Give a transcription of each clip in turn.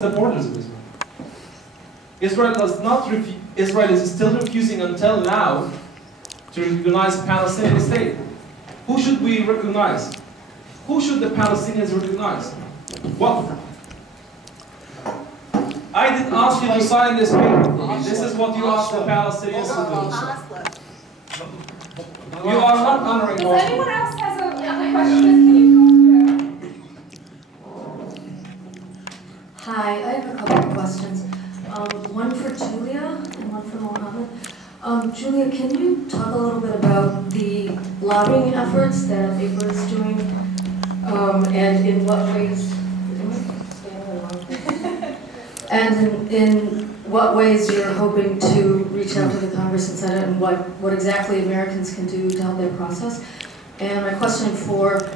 the borders of Israel. Israel is still refusing until now to recognize a Palestinian state. Who should we recognize? Who should the Palestinians recognize? Well, I didn't ask you to sign this paper. This is what you asked the Palestinians to do. You are not honoring Does anyone else has a question? Hi, I have a couple of questions. One for Julia and one for Mohammed. Julia, can you talk a little bit about the lobbying efforts that APER is doing, and in what ways? And in what ways you're hoping to reach out to the Congress and Senate, and what exactly Americans can do to help their process? And my question for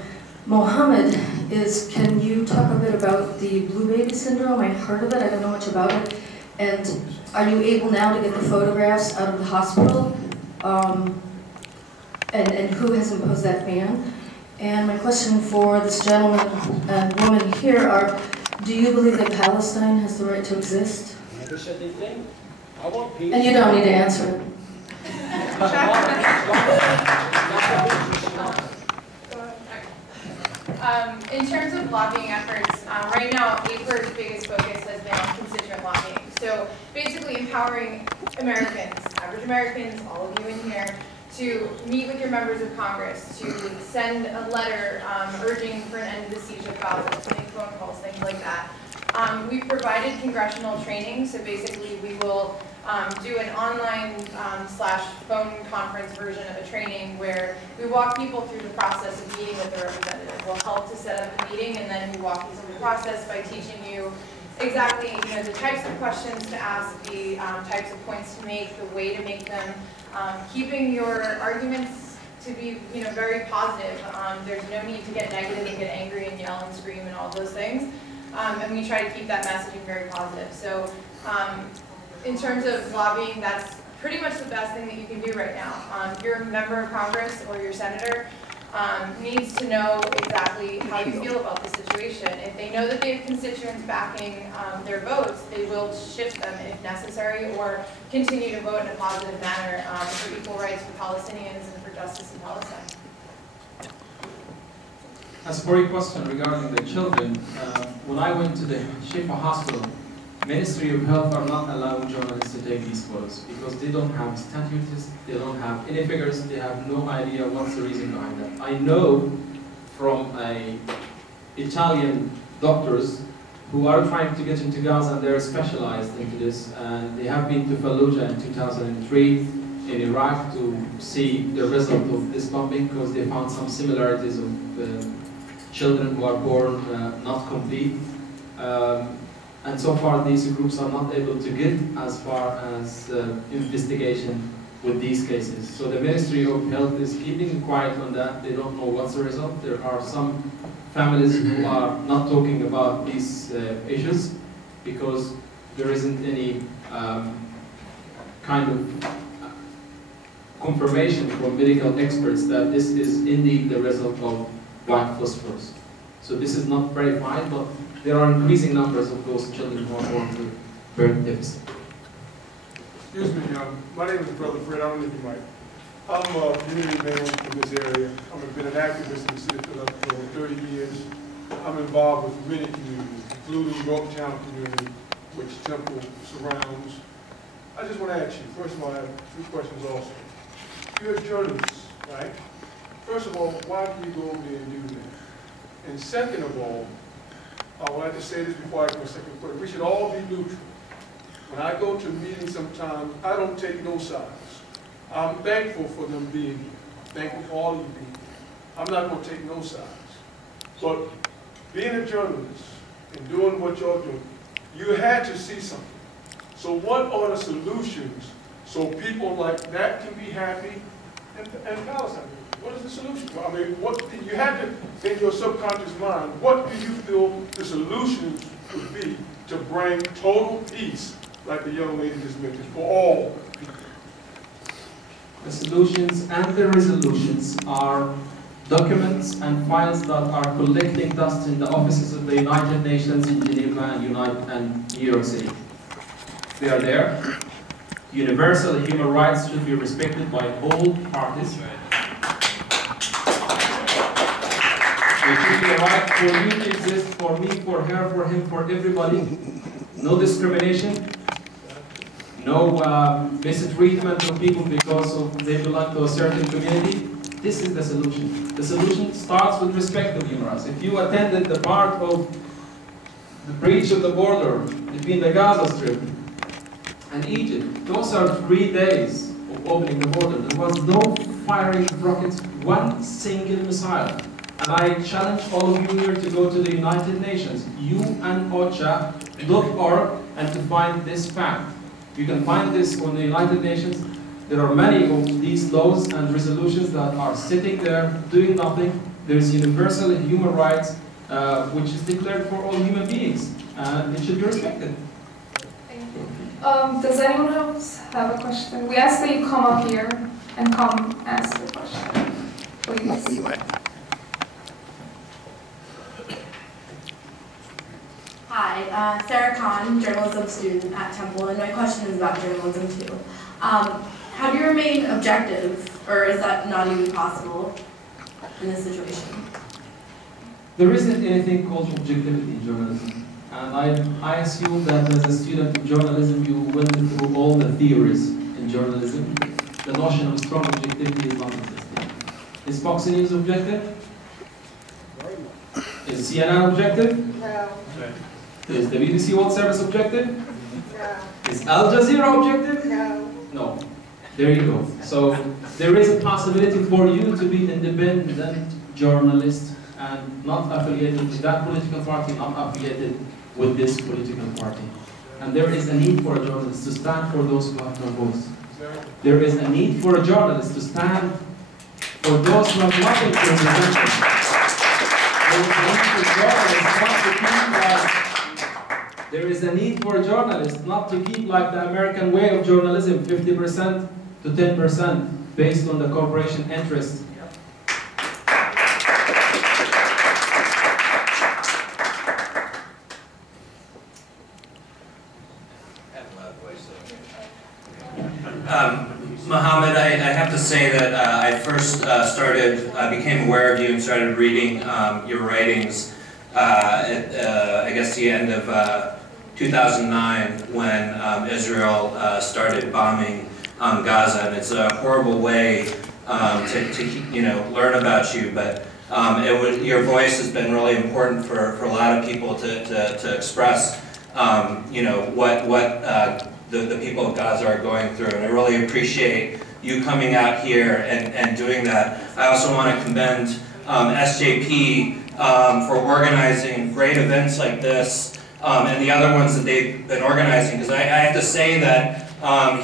Mohammed is, can you talk a bit about the blue baby syndrome? I heard of it, I don't know much about it. And are you able now to get the photographs out of the hospital? And who has imposed that ban? And my question for this gentleman and woman here are, do you believe that Palestine has the right to exist? Never said anything. I want peace. And you don't need to answer it. In terms of lobbying efforts, right now APER's biggest focus has been on constituent lobbying. So basically empowering Americans, average Americans, all of you in here, to meet with your members of Congress, to send a letter urging for an end to the siege of Gaza, to make phone calls, things like that. We've provided congressional training, so basically we will do an online / phone conference version of a training where we walk people through the process of meeting with their representative. We'll help to set up the meeting, and then we walk you through the process by teaching you exactly the types of questions to ask, the types of points to make, the way to make them, keeping your arguments to be very positive. There's no need to get negative and get angry and yell and scream and all those things. And we try to keep that messaging very positive. So in terms of lobbying, that's pretty much the best thing that you can do right now. Your member of Congress or your senator needs to know exactly how you feel about the situation. If they know that they have constituents backing their votes, they will shift them if necessary, or continue to vote in a positive manner for equal rights for Palestinians and for justice in Palestine. As for your question regarding the children, when I went to the Shifa hospital, Ministry of Health are not allowing journalists to take these photos because they don't have statutes, they don't have any figures, they have no idea what's the reason behind that. I know from Italian doctors who are trying to get into Gaza, and they're specialized into this, and they have been to Fallujah in 2003 in Iraq to see the result of this bombing because they found some similarities of children who are born not complete. And so far, these groups are not able to get as far as investigation with these cases. So the Ministry of Health is keeping quiet on that. They don't know what's the result. There are some families who are not talking about these issues because there isn't any kind of confirmation from medical experts that this is indeed the result of white phosphorus. So this is not verified, but there are increasing numbers of those children who are born with birth deficit. Excuse me, my name is Brother Fred. I don't know if you might. I'm a community man in this area. I've been an activist in the city of Philadelphia for over 30 years. I'm involved with many communities, including the Yorktown community, which Temple surrounds. I just want to ask you, first of all, I have 3 questions also. You're a journalist, right? First of all, why do you go over there and do that? And second of all, I want to say this before I go second question. We should all be neutral. When I go to meetings sometimes, I don't take no sides. I'm thankful for them being here. Thankful for all of you being here. I'm not going to take no sides. But being a journalist and doing what you're doing, you had to see something. So what are the solutions so people like that can be happy and Palestine? What is the solution? I mean, what you had to, in your subconscious mind, what do you feel the solutions would be to bring total peace, like the young lady just mentioned, for all people? The solutions and the resolutions are documents and files that are collecting dust in the offices of the United Nations in Geneva and New York City. They are there. Universal human rights should be respected by all parties. It should be a right for you to exist, for me, for her, for him, for everybody. No discrimination. No mistreatment of people because they belong to a certain community. This is the solution. The solution starts with respect of human rights. If you attended the part of the breach of the border between the Gaza Strip and Egypt, those are 3 days of opening the border. There was no firing of rockets, one single missile. And I challenge all of you here to go to the United Nations, unocha.org, and to find this fact. You can find this on the United Nations. There are many of these laws and resolutions that are sitting there doing nothing. There is universal human rights, which is declared for all human beings, and it should be respected. Thank you. Does anyone else have a question? We ask that you come up here and come ask the question, please. Hi, Sarah Khan, journalism student at Temple, and my question is about journalism too. How do you remain objective, or is that not even possible in this situation? There isn't anything called objectivity in journalism. And I assume that as a student of journalism, you went through all the theories in journalism. The notion of strong objectivity is not existing. Is Fox News objective? Is CNN objective? No. Is the BBC World Service objective? No. Is Al Jazeera objective? No. No. There you go. So there is a possibility for you to be independent journalist and not affiliated with that political party, not affiliated with this political party. And there is a need for a journalist to stand for those who have no voice. There is a need for a journalist to stand for those who have nothing to represent them. There is a need for a journalist not to keep like the American way of journalism, 50% to 10% based on the corporation interest. Mohammed, I have to say that I first became aware of you and started reading your writings at, I guess, the end of 2009 when Israel started bombing Gaza, and it's a horrible way to learn about you, but your voice has been really important for a lot of people to express what the people of Gaza are going through, and I really appreciate you coming out here and doing that. I also want to commend SJP for organizing great events like this and the other ones that they've been organizing, because I have to say that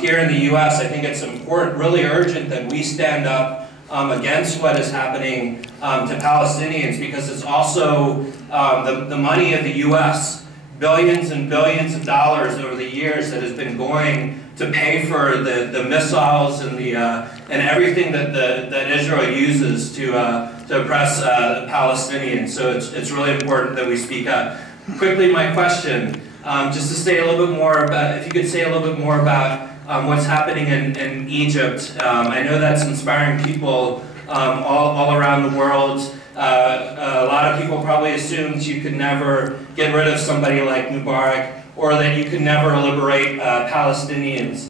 here in the U.S. I think it's important, really urgent, that we stand up against what is happening to Palestinians, because it's also the money of the U.S., billions and billions of dollars over the years that has been going to pay for the missiles and and everything that Israel uses to oppress the Palestinians. So it's really important that we speak up. Quickly, my question, just to say a little bit more about, if you could say a little bit more about what's happening in Egypt. I know that's inspiring people all around the world. A lot of people probably assumed you could never get rid of somebody like Mubarak, or that you could never liberate Palestinians.